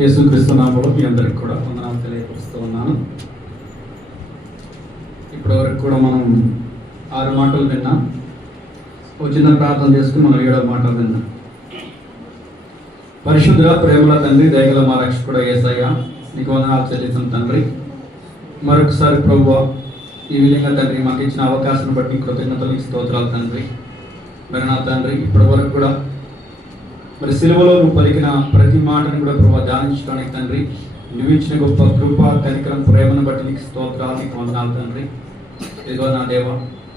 యేసుక్రీస్తు నామములో మీ అందరికి కూడా వందనాలు తెలియపరుస్తూ ఉన్నాను. ఇప్పటివరకు కూడా మనం ఆరు మాటలు విన్నాం. ఒక చిన్న ప్రార్థన చేసుకుని మనం ఏడో మాటలు విన్నాం. పరిశుద్ధ ప్రేమల తండ్రి దయగల మా రక్షకుడు ఏసయ్య నీకు వందనాలు చెల్లించిన తండ్రి. మరొకసారి ప్రభు ఈ విధంగా తండ్రి మాకు ఇచ్చిన అవకాశం బట్టి కృతజ్ఞతలు స్తోత్రాలు తండ్రి. మరి నా తండ్రి ఇప్పటి వరకు కూడా మరి సిలువలో నువ్వు పలికిన ప్రతి మాటను కూడా ప్రభావ ధ్యానించడానికి తండ్రి. నువ్వు ఇచ్చిన గొప్ప కృప కనికరం ప్రేమను బట్టి నీకు స్తోత్రాలు నీకు వందనాలు తండ్రి. ఇదిగో నా దేవ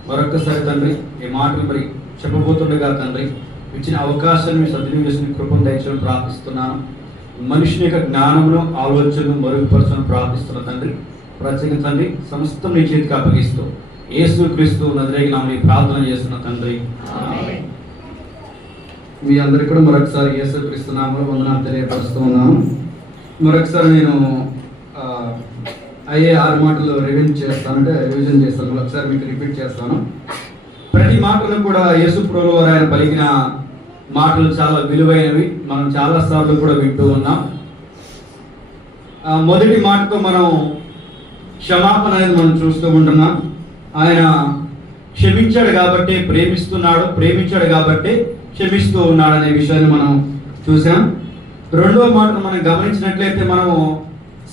మరొక్కసారి తండ్రి ఈ మాటలు మరి చెప్పబోతుండగా తండ్రి ఇచ్చిన అవకాశాన్ని సద్వినియోగం చేసిన కృపను దయచేయడం ప్రార్థిస్తున్నాను. మనిషిని యొక్క జ్ఞానంలో ఆలోచనలు మరుగుపరచడం ప్రార్థిస్తున్న తండ్రి. ప్రత్యేక తండ్రి సమస్తం నీ చేతికి అప్పగిస్తూ ఏసు క్రీస్తు నదిరేగి నామని ప్రార్థన చేస్తున్న తండ్రి. మీ అందరికీ కూడా మరొకసారి యేసు క్రీస్తు వందనాలు తెలియపరుస్తూ ఉన్నాము మరొకసారి నేను అయ్యే ఆరు మాటలు రివిజన్ చేస్తాను అంటే రివిజన్ చేస్తాను. ఒకసారి మీకు రిపీట్ చేస్తాను. ప్రతి మాటలు కూడా యేసు ప్రభువు వారు ఆయన పలికిన మాటలు చాలా విలువైనవి. మనం చాలా సార్లు కూడా వింటూ ఉన్నాం. మొదటి మాటతో మనం క్షమాపణ అనేది మనం చూస్తూ ఉంటున్నాం. ఆయన క్షమించాడు కాబట్టి ప్రేమిస్తున్నాడు ప్రేమించాడు కాబట్టి క్షమిస్తూ ఉన్నాడనే విషయాన్ని మనం చూసాం రెండవ మాటను మనం గమనించినట్లయితే మనము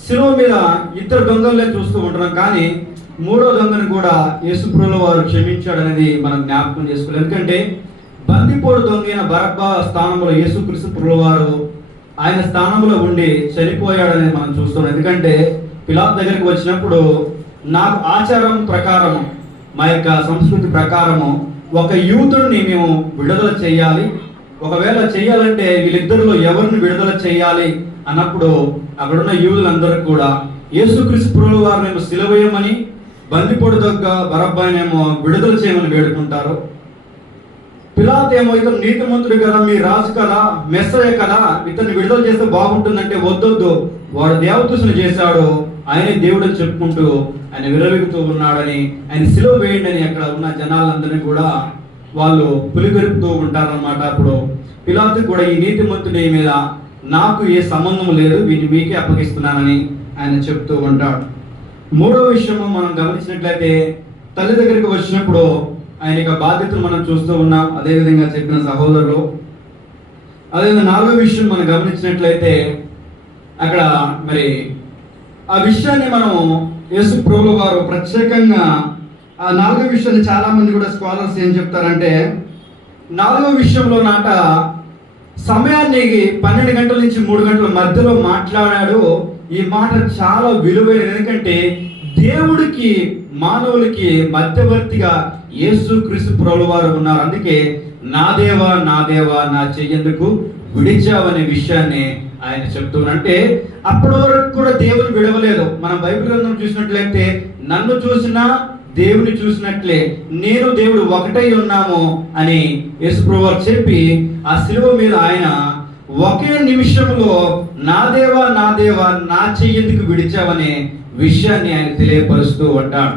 శిలువ మీద ఇద్దరు దొంగలనే చూస్తూ ఉంటున్నాం. కానీ మూడో దొంగను కూడా యేసుప్రుల వారు క్షమించాడనేది మనం జ్ఞాపకం చేసుకోవాలి. ఎందుకంటే బందిపోడు దొంగైన బరబ్బ బరబ్బా స్థానంలో యేసుక్రీస్తు ప్రభుల వారు ఆయన స్థానంలో ఉండి చనిపోయాడని మనం చూస్తున్నాం. ఎందుకంటే పిలాత్ దగ్గరికి వచ్చినప్పుడు నాకు ఆచారం ప్రకారము మా యొక్క సంస్కృతి ప్రకారము ఒక యూతుడిని మేము విడుదల చేయాలి. ఒకవేళ చేయాలంటే వీళ్ళిద్దరిలో ఎవరిని విడుదల చేయాలి అన్నప్పుడు అక్కడున్న యూదులందరూ కూడా యేసుక్రీస్తు ప్రభుల వారు మేము సిలవేయమని బందిపొడి దగ్గ బరబ్బాయినేమో విడుదల చేయమని వేడుకుంటారు. పిలాత్ ఏమో ఇతను నీతిమంతుడు కదా మీ రాజు కదా మెస్సయ్య కదా ఇతన్ని విడుదల చేస్తే బాగుంటుందంటే వద్దొద్దు. వాడు దేవదూషణ చేశాడు ఆయనే దేవుడు చెప్పుకుంటూ ఆయన విరవిగుతూ ఉన్నాడని ఆయన సిలువ వేయండి అని అక్కడ ఉన్న జనాలందరినీ కూడా వాళ్ళు పులిగొరుపుతూ ఉంటారనమాట అప్పుడు పిలాతు కూడా ఈ నీతిమంతుడి మీద నాకు ఏ సంబంధం లేదు వీటిని మీకే అప్పగిస్తున్నానని ఆయన చెప్తూ ఉంటాడు. మూడో విషయము మనం గమనించినట్లయితే తల్లి దగ్గరికి వచ్చినప్పుడు ఆయన యొక్క బాధ్యతను మనం చూస్తూ ఉన్నాం. అదేవిధంగా చెప్పిన సహోదరులు. అదేవిధంగా నాలుగో విషయం మనం గమనించినట్లయితే అక్కడ మరి ఆ విషయాన్ని మనం యేసు ప్రభులు వారు ప్రత్యేకంగా ఆ నాలుగో విషయాన్ని చాలా మంది కూడా స్కాలర్స్ ఏం చెప్తారంటే నాలుగో విషయంలో నాట సమయాన్ని పన్నెండు గంటల నుంచి మూడు గంటల మధ్యలో మాట్లాడాడు. ఈ మాట చాలా విలువైనది. ఎందుకంటే దేవుడికి మానవులకి మధ్యవర్తిగా యేసు క్రీస్తు ప్రభులు వారు ఉన్నారు. అందుకే నా దేవా నా దేవా నా చెయ్యేందుకు విడిచావనే విషయాన్ని ఆయన చెప్తున్నంటే అంటే అప్పటి వరకు కూడా దేవుని విడవలేదు. మనం బైబిల్ గ్రంథం చూసినట్లయితే నన్ను చూసినా దేవుని చూసినట్లే నేను దేవుడు ఒకటై ఉన్నాము అని యేసుప్రభు చెప్పి ఆ శిలువ మీద ఆయన ఒకే నిమిషంలో నా దేవా నా దేవా నా చెయ్యేందుకు విడిచావనే విషయాన్ని ఆయన తెలియపరుస్తూ ఉంటాడు.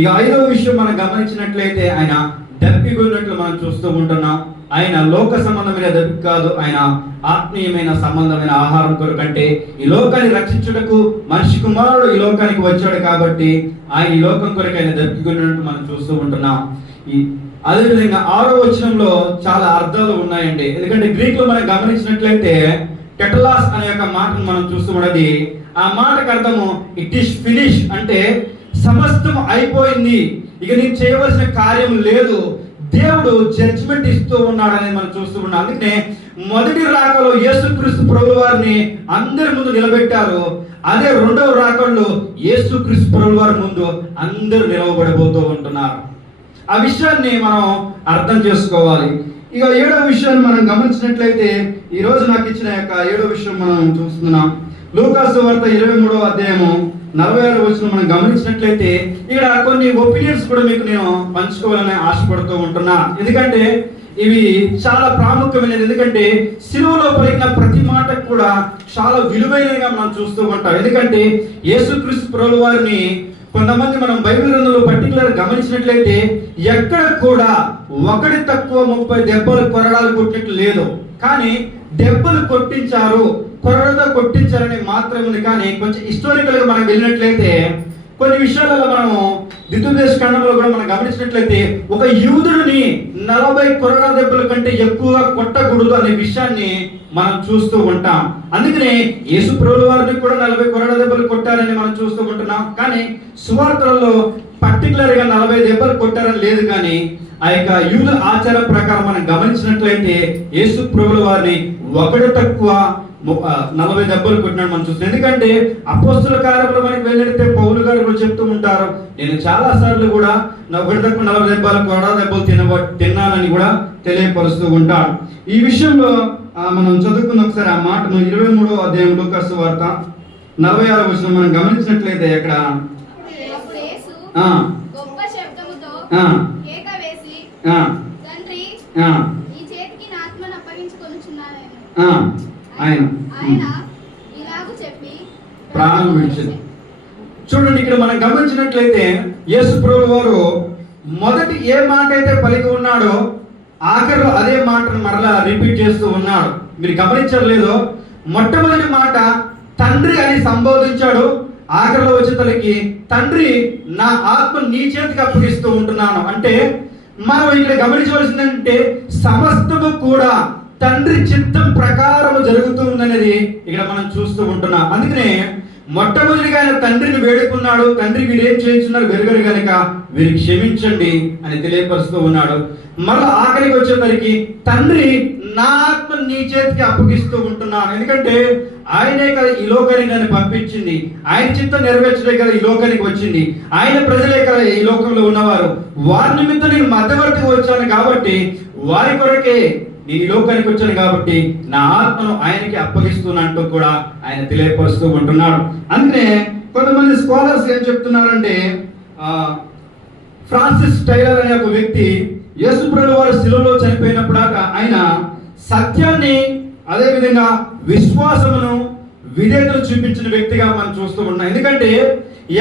ఇక ఐదవ విషయం మనం గమనించినట్లయితే ఆయన దప్పిగొన్నట్లు మనం చూస్తూ ఉంటున్నాం. ఆయన లోక సంబంధమైన దప్పి కాదు. ఆయన ఆత్మీయమైన సంబంధమైన ఆహారం కొరకంటే ఈ లోకాన్ని రక్షించుటకు మనిషి కుమారుడు ఈ లోకానికి వచ్చాడు కాబట్టి ఆయన ఈ లోకం కొరకు ఆయన దప్పిగొన్నట్టు మనం చూస్తూ ఉంటున్నాం. ఈ అదేవిధంగా ఆరో వచనంలో చాలా అర్థాలు ఉన్నాయండి. ఎందుకంటే గ్రీక్లో మనం గమనించినట్లయితే టెటలాస్ అనే యొక్క మాటను మనం చూస్తూ ఉన్నది. ఆ మాటకు అర్థము ఇట్ ఈస్ ఫినిష్ అంటే సమస్తం అయిపోయింది. ఇక నేను చేయవలసిన కార్యం లేదు. దేవుడు జడ్జ్మెంట్ ఇస్తూ ఉన్నాడని మనం చూస్తూ ఉన్నాం. అందుకనే మొదటి రాకలో యేసుక్రీస్తు ప్రభు వారిని అందరి ముందు నిలబెట్టారు. అదే రెండవ రాకల్లో యేసుక్రీస్తు ప్రభు వారి ముందు అందరూ నిలవబడిపోతూ ఉంటున్నారు. ఆ విషయాన్ని మనం అర్థం చేసుకోవాలి. ఇక ఏడో విషయాన్ని మనం గమనించినట్లయితే ఈ రోజు నాకు ఇచ్చిన యొక్క ఏడో విషయం మనం చూస్తున్నాం. లూకాసు వార్త ఇరవై మూడవ అధ్యాయము నలభై ఆరు వచ్చిన మనం గమనించినట్లయితే ఇక్కడ కొన్ని ఒపీనియన్స్ కూడా మీకు నేను పంచుకోవాలని ఆశపడుతూ ఉంటున్నా. ఎందుకంటే ఇవి చాలా ప్రాముఖ్యమైనది. ఎందుకంటే సిలువలో పలికిన ప్రతి మాట కూడా చాలా విలువైనదిగా మనం చూస్తూ ఉంటాం. ఎందుకంటే యేసుక్రీస్తు ప్రభుల వారిని కొంతమంది మనం బైబిల్ గ్రంథంలో పర్టికులర్ గమనించినట్లయితే ఎక్కడ కూడా ఒకటి తక్కువ ముప్పై దెబ్బలు కొరడాలు కొట్టినట్లు లేదు. కానీ దెబ్బలు కొట్టించారు. కొరడతో కొట్టించారని మాత్రం ఉంది. కానీ కొంచెం హిస్టోరికల్గా మనం వెళ్ళినట్లయితే కొన్ని విషయాలలో మనము దిద్దుదేశ ఖండంలో కూడా మనం గమనించినట్లయితే ఒక యూదుడిని నలభై కొరడా దెబ్బల కంటే ఎక్కువగా కొట్టకూడదు అనే విషయాన్ని మనం చూస్తూ ఉంటాం. అందుకనే యేసు ప్రభుల వారిని కూడా నలభై కొరడా దెబ్బలు కొట్టారని మనం చూస్తూ ఉంటున్నాం. కానీ సువార్తలలో పర్టికులర్గా నలభై దెబ్బలు కొట్టారని లేదు కానీ ఆ యొక్క యూదు ఆచారం ప్రకారం మనం గమనించినట్లయితే యేసు ప్రభుల వారిని ఒకటి తక్కువ నలభై దెబ్బలు కొట్టినాడు మనం చూస్తున్నాం. ఎందుకంటే అపోస్తుల కార్యంలో మనకి వెళ్ళితే పౌలు గారు కూడా చెప్తూ ఉంటారు. నేను చాలా సార్లు కూడా నా ఒకటి తక్కువ నలభై దెబ్బలు కొరడా దెబ్బలు తిన తిన్నానని కూడా తెలియపరుస్తూ ఉంటాను ఈ విషయంలో మనం చదువుకున్న ఒకసారి ఆ మాటను. ఇరవై మూడో అధ్యాయం లూకాసు వార్త నలభై ఆరో వచ్చిన మనం గమనించినట్లయితే ఇక్కడ తండ్రి ఆయన. ప్రాణం విడిచెను. చూడండి ఇక్కడ మనం గమనించినట్లయితే యేసు ప్రభు వారు మొదటి ఏ మాట అయితే పలికి ఉన్నాడో ఆఖరిలో అదే మాటను మరలా రిపీట్ చేస్తూ ఉన్నాడు. మీరు గమనించారు లేదో మొట్టమొదటి మాట తండ్రి అని సంబోధించాడు. ఆఖరిలో వచ్చేతలకి తండ్రి నా ఆత్మ నీ చేతికి అప్పగిస్తూ ఉంటున్నాను. అంటే మనం ఇక్కడ గమనించవలసిందంటే సమస్తము కూడా తండ్రి చిత్తం ప్రకారం జరుగుతుందనేది ఇక్కడ మనం చూస్తూ ఉంటున్నాం. అందుకనే మొట్టమొదటిగా ఆయన తండ్రిని వేడుకున్నాడు. తండ్రి వీరేం చేయించున్నారు వెరుగరు గనుక వీరు క్షమించండి అని తెలియపరుస్తూ ఉన్నాడు. మళ్ళీ ఆఖరికి వచ్చేసరికి తండ్రి నా ఆత్మ నీ చేతికి అప్పగిస్తూ ఉంటున్నాను. ఎందుకంటే ఆయనే కదా ఈ లోకానికి నన్ను పంపించింది. ఆయన చిత్తం నెరవేర్చడే కదా ఈ లోకానికి వచ్చింది. ఆయన ప్రజలే కదా ఈ లోకంలో ఉన్నవారు. వారి నిమిత్తం నేను మధ్యవర్తిగా వచ్చాను కాబట్టి వారి కొరకే నేను ఈ లోకానికి వచ్చాను కాబట్టి నా ఆత్మను ఆయనకి అప్పగిస్తున్నట్టు కూడా ఆయన తెలియపరుస్తూ ఉంటున్నాడు. అందుకనే కొంతమంది స్కాలర్స్ ఏం చెప్తున్నారంటే ఫ్రాన్సిస్ టైలర్ అనే ఒక వ్యక్తి యేసుప్రభు వారు శిలువలో చనిపోయినప్పుడు ఆయన సత్యాన్ని అదేవిధంగా విశ్వాసమును విధేతలు చూపించిన వ్యక్తిగా మనం చూస్తూ ఉన్నాం. ఎందుకంటే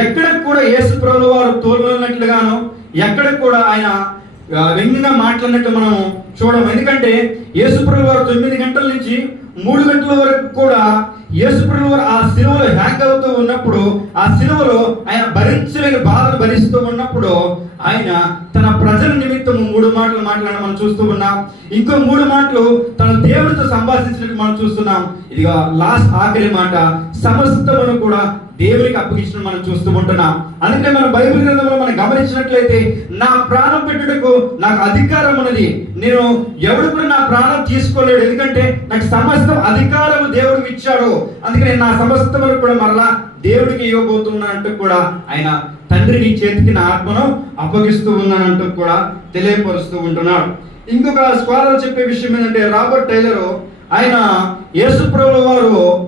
ఎక్కడ కూడా యేసుప్రభు వారు తోలున్నట్లుగాను ఎక్కడ కూడా ఆయన వ్యంగ్యంగా మాట్లాడినట్టు మనం చూడము ఎందుకంటే యేసుప్రభు వారు తొమ్మిది గంటల నుంచి మూడు గంటల వరకు కూడా యేసుప్రభు వారు ఆ సిలువలో హ్యాంగ్ అవుతూ ఉన్నప్పుడు ఆ సిలువలో ఆయన భరించలేని బాధలు భరిస్తూ ఉన్నప్పుడు ఆయన తన ప్రజల నిమిత్తం మూడు మాటలు మాట్లాడడం మనం చూస్తూ ఉన్నాం. ఇంకో మూడు మాటలు తన దేవుడితో సంభాషించినట్టు మనం చూస్తున్నాం. ఇదిగా లాస్ట్ ఆఖరి మాట సమస్తమును కూడా దేవునికి అప్పగించడం మనం చూస్తూ ఉంటున్నాం. అందుకే మనం బైబిల్ గ్రంథంలో మనం గమనించినట్లయితే నా ప్రాణం పెట్టుటకు నాకు అధికారం ఉన్నది. నేను ఎవడు కూడా నా ప్రాణం తీసుకోలేడు. ఎందుకంటే నాకు సమస్తం అధికారం దేవుడికి ఇచ్చాడు. అందుకని నా సమస్తమును కూడా మరలా దేవుడికి ఇవ్వబోతున్నానంటూ కూడా ఆయన తండ్రి నీ చేతికి నా ఆత్మను అప్పగిస్తూ ఉన్నానంటూ కూడా తెలియపరుస్తూ ఉంటున్నాడు. ఇంకొక స్కాలర్ చెప్పే విషయం ఏంటంటే రాబర్ట్ టైలర్ ఆయన యేసు వారు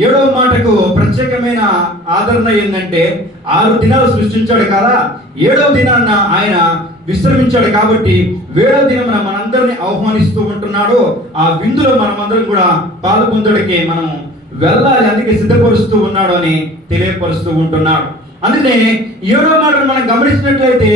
ఏడవ మాటకు ప్రత్యేకమైన ఆదరణ ఏంటంటే ఆరు దినాలు సృష్టించాడు కదా ఏడవ దినాన్న ఆయన విశ్రమించాడు కాబట్టి వేడవ దినమున మనందరిని ఆహ్వానిస్తూ ఉంటున్నాడు. ఆ విందులో మనమందరం కూడా పాలు మనం వెళ్ళాలి అందుకే సిద్ధపరుస్తూ ఉన్నాడు అని తెలియపరుస్తూ ఉంటున్నాడు. అందుకనే ఏడో మాటలు మనం గమనించినట్లయితే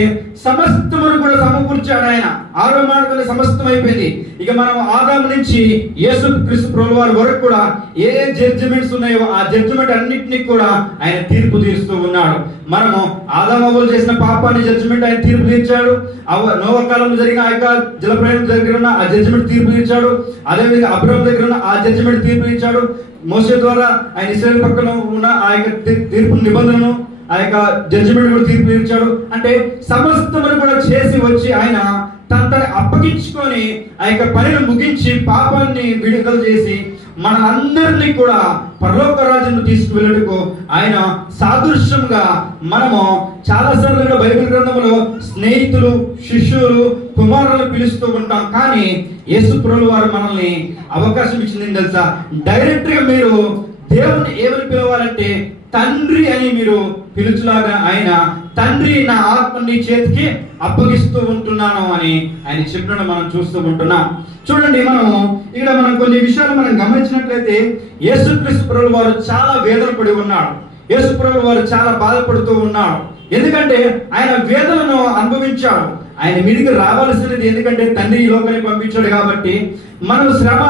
సమస్తమును కూడా సమకూర్చాడు ఆయన. ఆరో మాటలు సమస్తం అయిపోయింది ఇక మనం ఆదాము నుంచి యేసు క్రీస్తు ప్రభు వారి వరకు కూడా ఏ ఏ జడ్జిమెంట్స్ ఉన్నాయో ఆ జడ్జిమెంట్ అన్నింటినీ కూడా ఆయన తీర్పు తీరుస్తూ ఉన్నాడు. మనము ఆదామగులు చేసిన పాపాన్ని జడ్జిమెంట్ ఆయన తీర్పు తీర్చాడు. అవ నోవ కాలంలో జరిగిన ఆ యొక్క జలప్రయాణం దగ్గర ఉన్న ఆ జడ్జిమెంట్ తీర్పు తీర్చాడు. అదేవిధంగా అబ్రహం దగ్గర ఉన్న ఆ జడ్జిమెంట్ తీర్పు తీర్చాడు. మోసే ద్వారా ఆయన ఇస్రాయల్ పక్కన ఉన్న ఆ యొక్క తీర్పు నిబంధనను ఆ యొక్క జడ్జిమెంట్ కూడా తీర్పు తీర్చాడు. అంటే సమస్తమును కూడా చేసి వచ్చి ఆయన తన అప్పగించుకొని ఆ యొక్క పనిని ముగించి పాపాన్ని విడుదల చేసి మనందరినీ కూడా పరలోక రాజ్యం తీసుకువెళ్ళటకు ఆయన సాదృశ్యంగా మనము చాలా సార్లు బైబిల్ గ్రంథంలో స్నేహితులు శిష్యులు కుమారులను పిలుస్తూ ఉంటాం. కానీ యేసు వారు మనల్ని అవకాశం ఇచ్చింది తెలుసా? డైరెక్ట్గా మీరు దేవుని ఏమని పిలవాలంటే తండ్రి అని మీరు పిలుచులాగా ఆయన తండ్రి నా ఆత్మ నీ చేతికి అప్పగిస్తూ ఉంటున్నాను అని ఆయన చెప్పడం మనం చూస్తూ ఉంటున్నాం. చూడండి మనము ఇక్కడ మనం కొన్ని విషయాలు మనం గమనించినట్లయితే యేసుక్రీస్తు ప్రభువు వారు చాలా వేదన పడి ఉన్నాడు. యేసు ప్రభు వారు చాలా బాధపడుతూ ఉన్నాడు. ఎందుకంటే ఆయన వేదనను అనుభవించాడు. ఆయన మీదికి రావాల్సినది ఎందుకంటే తండ్రి ఈ లోకానికి పంపించాడు కాబట్టి మనం శ్రమ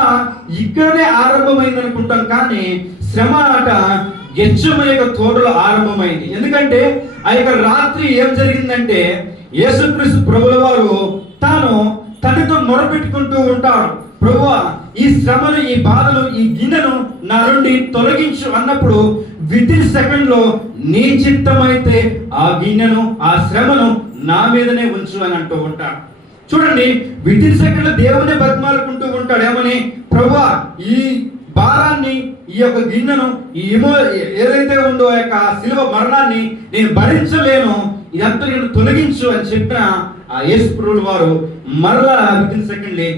ఇక్కడనే ఆరంభమైంది అనుకుంటాం కానీ శ్రమ అట గెచ్చమ యొక్క తోటలో ఆరంభమైంది. ఎందుకంటే ఆ యొక్క రాత్రి ఏం జరిగిందంటే యేసుక్రీస్తు ప్రభుల వారు తాను తండ్రితో మొరపెట్టుకుంటూ ఉంటాడు ప్రభు ఈ శ్రమలు ఈ బాధలు ఈ గిన్నెను నా నుండి తొలగించు అన్నప్పుడు విత్ ఇన్ సెకండ్లో నీ చిత్తమైతే ఆ గిన్నెను ఆ శ్రమను నా మీదనే ఉంచు అని అంటూ ఉంటాడు. చూడండి విత్ ఇన్ సెకండ్లో దేవునే బతిమాలుకుంటూ ఉంటాడు ఏమని ప్రభు ఈ భారాన్ని ఈ యొక్క గిన్నెను ఈ ఇమో ఏదైతే ఉందో ఆ యొక్క శిలువ మరణాన్ని నేను భరించలేను ఇదంతా నేను తొలగించు అని చెప్పిన ఆ యేసు వారు మరలా విదిన్ సెకండ్లీ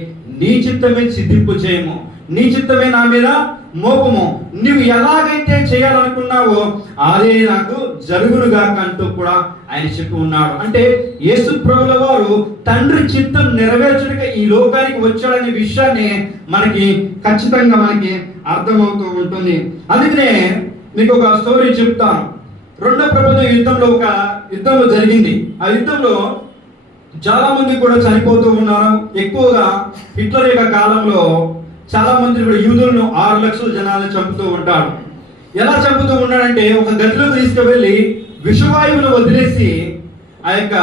నీ చిత్తమే సిద్ధింపు చేయము. నీ చిత్తమే నా మీద మోపము. నువ్వు ఎలాగైతే చేయాలనుకున్నావో అదే నాకు జరుగునుగా అంటూ కూడా ఆయన చెప్పి ఉన్నాడు. అంటే యేసు ప్రభుల వారు తండ్రి చిత్తం నెరవేర్చడానికి ఈ లోకానికి వచ్చాడనే విషయాన్ని మనకి ఖచ్చితంగా మనకి అర్థమవుతూ ఉంటుంది. అందుకనే మీకు ఒక స్టోరీ చెప్తాను. రెండో ప్రపంచ యుద్ధంలో ఒక యుద్ధంలో జరిగింది. ఆ యుద్ధంలో చాలా మంది కూడా చనిపోతూ ఉన్నారు. ఎక్కువగా హిట్లర్ యొక్క కాలంలో చాలా మంది కూడా యూదులను ఆరు లక్షల జనాలను చంపుతూ ఉంటాడు ఎలా చంపుతూ ఉన్నాడంటే ఒక గదిలోకి తీసుకువెళ్ళి విషవాయువును వదిలేసి ఆ యొక్క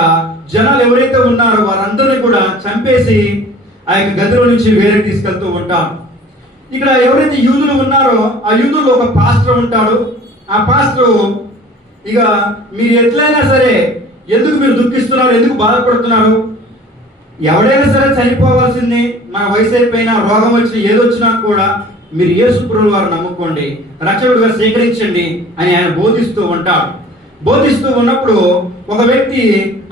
జనాలు ఎవరైతే ఉన్నారో వారందరినీ కూడా చంపేసి ఆ యొక్క గదిలో నుంచి వేరే తీసుకెళ్తూ ఉంటారు. ఇక్కడ ఎవరైతే యూదులు ఉన్నారో ఆ యూదుల్లో ఒక పాస్టర్ ఉంటాడు. ఆ పాస్టర్ ఇక మీరు ఎట్లయినా సరే ఎందుకు మీరు దుఃఖిస్తున్నారు? ఎందుకు బాధపడుతున్నారు? ఎవడైనా సరే చనిపోవాల్సిందే మన వయసు అయిపోయినా రోగం వచ్చి ఏదొచ్చినా కూడా మీరు యేసు ప్రభువు వారు నమ్ముకోండి రక్షకుడుగా స్వీకరించండి అని ఆయన బోధిస్తూ ఉంటాడు. బోధిస్తూ ఉన్నప్పుడు ఒక వ్యక్తి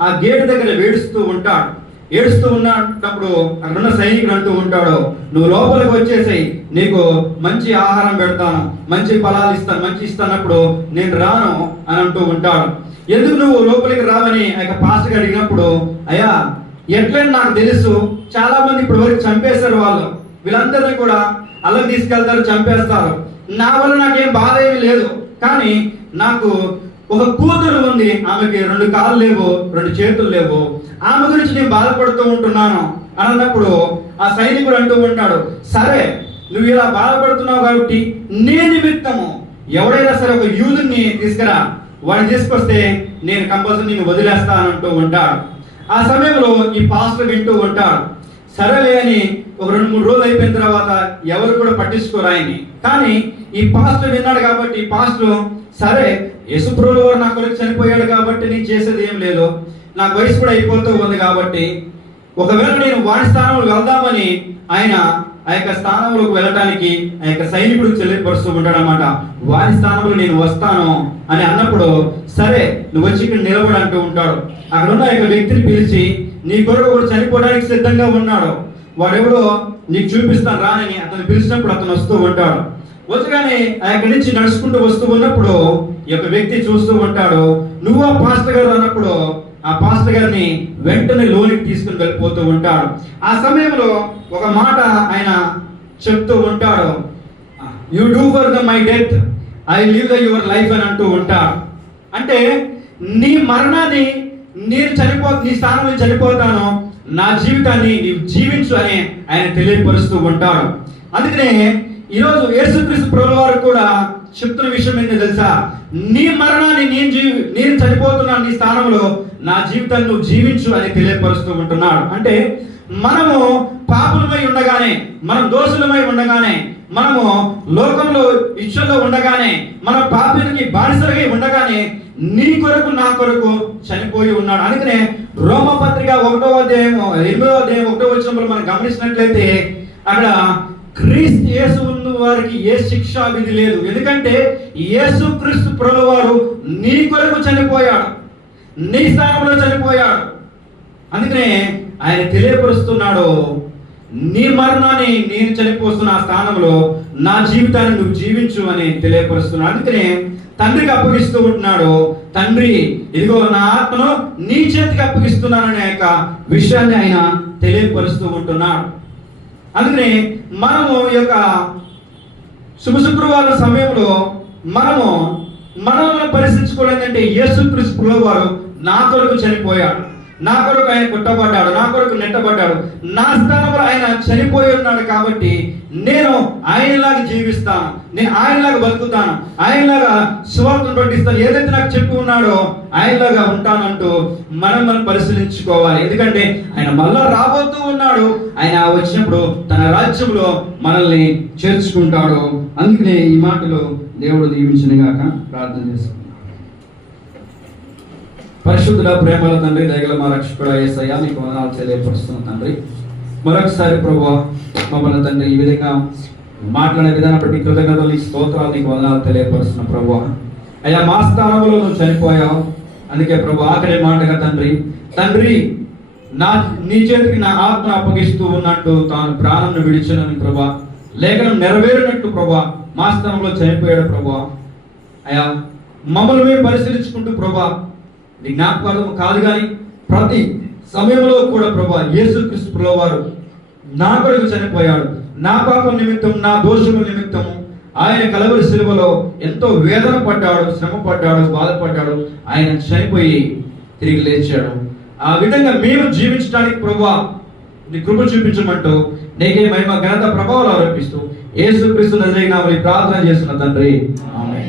ఆ గేట్ దగ్గర వేడుస్తూ ఉంటాడు. ఏడుస్తూ ఉన్నప్పుడు అక్కడున్న సైనికుడు అంటూ ఉంటాడు నువ్వు లోపలికి వచ్చేసాయి నీకు మంచి ఆహారం పెడతాను మంచి ఫలాలు ఇస్తాను మంచి ఇస్తానప్పుడు నేను రాను అని అంటూ ఉంటాడు. ఎందుకు నువ్వు లోపలికి రావని? ఆ యొక్క పాస్టర్ అడిగినప్పుడు అయ్యా ఎట్లని నాకు తెలుసు చాలా మంది ఇప్పుడు వరకు చంపేశారు వాళ్ళు. వీళ్ళందరినీ కూడా అల్లం తీసుకెళ్తారు చంపేస్తారు. నా వల్ల నాకేం బాధ ఏమీ లేదు. కానీ నాకు ఒక కూతురు ఉంది ఆమెకి రెండు కాళ్ళు లేవు రెండు చేతులు లేవు. ఆమె గురించి నేను బాధపడుతూ ఉంటున్నాను అని అన్నప్పుడు ఆ సైనికుడు అంటూ ఉంటాడు సరే నువ్వు ఇలా బాధపడుతున్నావు కాబట్టి నీ నిమిత్తము ఎవడైనా సరే ఒక యూదుని తీసుకురా. వాడిని తీసుకొస్తే నేను కంపల్సరీ నేను వదిలేస్తాను అంటూ ఉంటాడు. ఆ సమయంలో ఈ పాస్టర్ వింటూ ఉంటాడు. సరేలే అని ఒక రెండు మూడు రోజులు అయిపోయిన తర్వాత ఎవరు కూడా పట్టించుకోరు ఆయన్ని. కానీ ఈ పాస్టర్ విన్నాడు కాబట్టి ఈ పాస్టర్ సరే యశుప్రోలు వారు నా కొరకు చనిపోయాడు కాబట్టి నేను చేసేది ఏం లేదు. నాకు వయసు కూడా అయిపోతూ ఉంది కాబట్టి ఒకవేళ నేను వాడి స్థానంలో వెళ్దామని ఆయన ఆ యొక్క స్థానంలోకి వెళ్ళటానికి ఆ యొక్క సైనికుడు చెల్లిపరుస్తూ ఉంటాడు అనమాట వారి స్థానంలో నేను వస్తాను. అని అన్నప్పుడు సరే నువ్వు వచ్చి ఇక్కడ నిలబడి అంటూ ఉంటాడు. అక్కడ ఉన్న యొక్క వ్యక్తిని పిలిచి నీ కొరకు ఒకడు చనిపోవడానికి సిద్ధంగా ఉన్నాడు. వాడెవడో నీకు చూపిస్తాను రానని అతను పిలిచినప్పుడు అతను వస్తూ ఉంటాడు. వచ్చగానే అక్కడి నుంచి నడుచుకుంటూ వస్తూ ఉన్నప్పుడు ఈ యొక్క వ్యక్తి చూస్తూ ఉంటాడు. నువ్వు ఆ పాస్టర్ గారు అన్నప్పుడు ఆ పాస్టర్ గారిని వెంటనే లోనికి తీసుకుని వెళ్ళిపోతూ ఉంటాడు. ఆ సమయంలో ఒక మాట ఆయన చెప్తూ ఉంటాడు. You do for the my death I live the your life అని అంటూ ఉంటాడు అంటే నీ మరణాన్ని నేను చనిపో నీ స్థానంలో చనిపోతాను నా జీవితాన్ని నీవు జీవించు అని ఆయన తెలియపరుస్తూ ఉంటాడు. అందుకనే ఈరోజు యేసుక్రీస్తు ప్రభుల వారు కూడా చెప్తున్న విషయం ఏంటి తెలుసా? నీ మరణాన్ని నేను జీవి నేను చనిపోతున్నాను నీ స్థానంలో నా జీవితాన్ని నువ్వు జీవించు అని తెలియపరుస్తూ ఉంటున్నాడు. అంటే మనము పాపులమై ఉండగానే మనం దోషులమై ఉండగానే మనము లోకంలో ఇచ్చలో ఉండగానే మన పాపికి బానిసలుగా ఉండగానే నీ కొరకు నా కొరకు చనిపోయి ఉన్నాడు. అందుకనే రోమపత్రిక ఒకటో అధ్యాయం ఎనిమిదో అధ్యాయం ఒకటో వచ్చినప్పుడు మనం గమనించినట్లయితే అక్కడ క్రీస్తు యేసు ఉన్న వారికి ఏ శిక్షా విధి లేదు. ఎందుకంటే యేసు క్రీస్తు ప్రభువారు నీ కొరకు చనిపోయాడు. నీ స్థానంలో చనిపోయాడు. అందుకనే ఆయన తెలియపరుస్తున్నాడు. నీ మరణాన్ని నేను చనిపోస్తున్న ఆ స్థానంలో నా జీవితాన్ని నువ్వు జీవించు అని తెలియపరుస్తున్నాడు. అందుకనే తండ్రికి అప్పగిస్తూ ఉంటున్నాడు. తండ్రి ఇదిగో నా ఆత్మను నీ చేతికి అప్పగిస్తున్నాననే యొక్క విషయాన్ని ఆయన తెలియపరుస్తూ ఉంటున్నాడు. అందుకనే మనము ఈ యొక్క శుభ శుక్రవారం సమయంలో మనము మనల్ని పరిశీలించుకోలేదంటే యేసుక్రీస్తు ప్రభు వారు నా కొరకు చనిపోయాడు నా కొరకు ఆయన కుట్టబడ్డాడు నా కొరకు నెట్టబడ్డాడు నా స్థానంలో ఆయన చనిపోయి ఉన్నాడు కాబట్టి నేను ఆయనలాగా జీవిస్తాను నేను ఆయనలాగా బతుకుతాను ఆయనలాగా సువార్తను ప్రకటిస్తాను. ఏదైతే నాకు చెప్పు ఉన్నాడో ఆయనలాగా ఉంటానంటూ మనం మనం పరిశీలించుకోవాలి. ఎందుకంటే ఆయన మళ్ళా రాబోతూ ఉన్నాడు. ఆయన వచ్చినప్పుడు తన రాజ్యంలో మనల్ని చేర్చుకుంటాడు. అందుకనే ఈ మాటలు దేవుడు దీవించినగాక ప్రార్థన చేసుకుంటాం పరిశుద్ధుల ప్రేమల తండ్రి దయగల మా రక్షకుడు ఏసయ్యా నీకు వందనాలు తెలియపరుస్తున్న తండ్రి. మరొకసారి ప్రభు మమ్మల్ని తండ్రి ఈ విధంగా మాట్లాడే విధానం బట్టి కృతజ్ఞతలు ఈ స్తోత్రాలు నీకు వందనాలు తెలియపరుస్తున్న ప్రభు. అయ్యా మా స్థానంలో నువ్వు చనిపోయావు. అందుకే ప్రభు ఆఖరి మాటగా తండ్రి తండ్రి నా నీ చేతికి నా ఆత్మ అప్పగిస్తూ ఉన్నట్టు తాను ప్రాణం విడిచినని ప్రభా. లేఖనం నెరవేరినట్టు ప్రభా మా స్థానంలో చనిపోయాడు ప్రభా. అయ్యా మమ్మల్ని మేము పరిశీలించుకుంటూ ప్రభా నీ జ్ఞాపకార్థం కాదు కానీ ప్రతి సమయంలో కూడా ప్రభా యేసుక్రీస్తు ప్రభు వారు నా కొరకు చనిపోయాడు. నా పాపం నిమిత్తం నా దోషముల నిమిత్తము ఆయన కలవరి శిలువలో ఎంతో వేదన పడ్డాడు శ్రమ పడ్డాడు బాధపడ్డాడు. ఆయన చనిపోయి తిరిగి లేచాడు. ఆ విధంగా మేము జీవించడానికి ప్రభా నీ కృప చూపించమంటూ నీకే మహిమ ఘనత ప్రభావాలు ఆరోపిస్తూ యేసుక్రీస్తు నజరేనామని ప్రార్థన చేస్తున్న తండ్రి. ఆమె